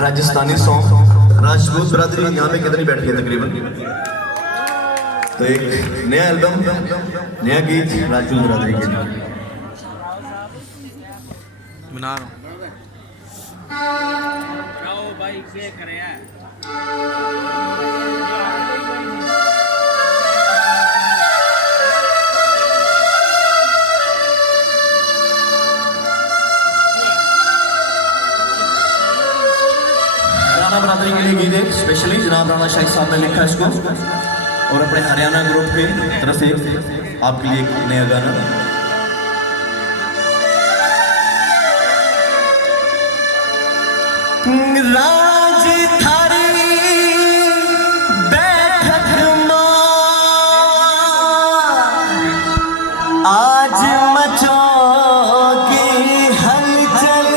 Rajasthani song. Rajput बिरादरी यहाँ पे कितनी बैठ गई तकरीबन? तो एक नया एल्बम, नया गीत राजपूत बिरादरी के लिए। राणा बिरादरी के लिए गीत है स्पेशली जनाब राणा शाही साहब ने लिखा इसको, और अपने हरियाणा ग्रुप की तरफ से आपके लिए एक नया गाना। राज थारी बैठक आज मचोगी हलचल,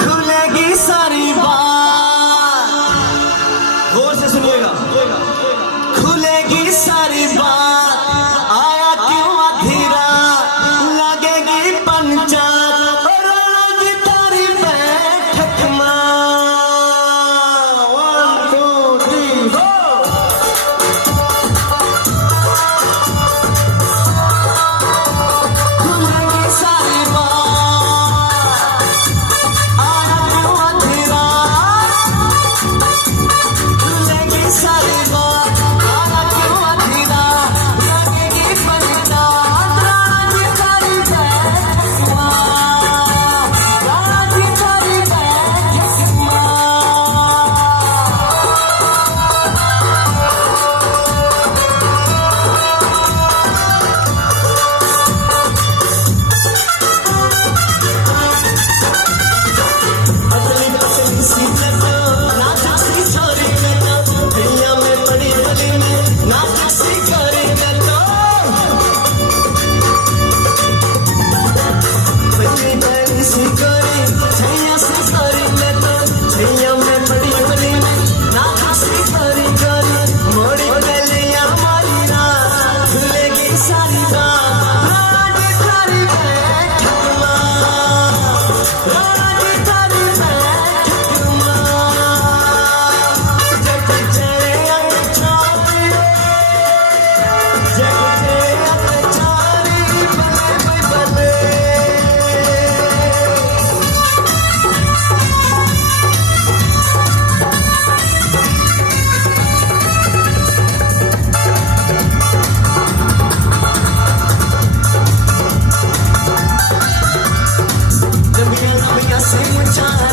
खुलेगी सारी बात, गौर से सुनिएगा, खुलेगी सारी बात, आया क्यों अधीरा लगेगी पंचायत। Time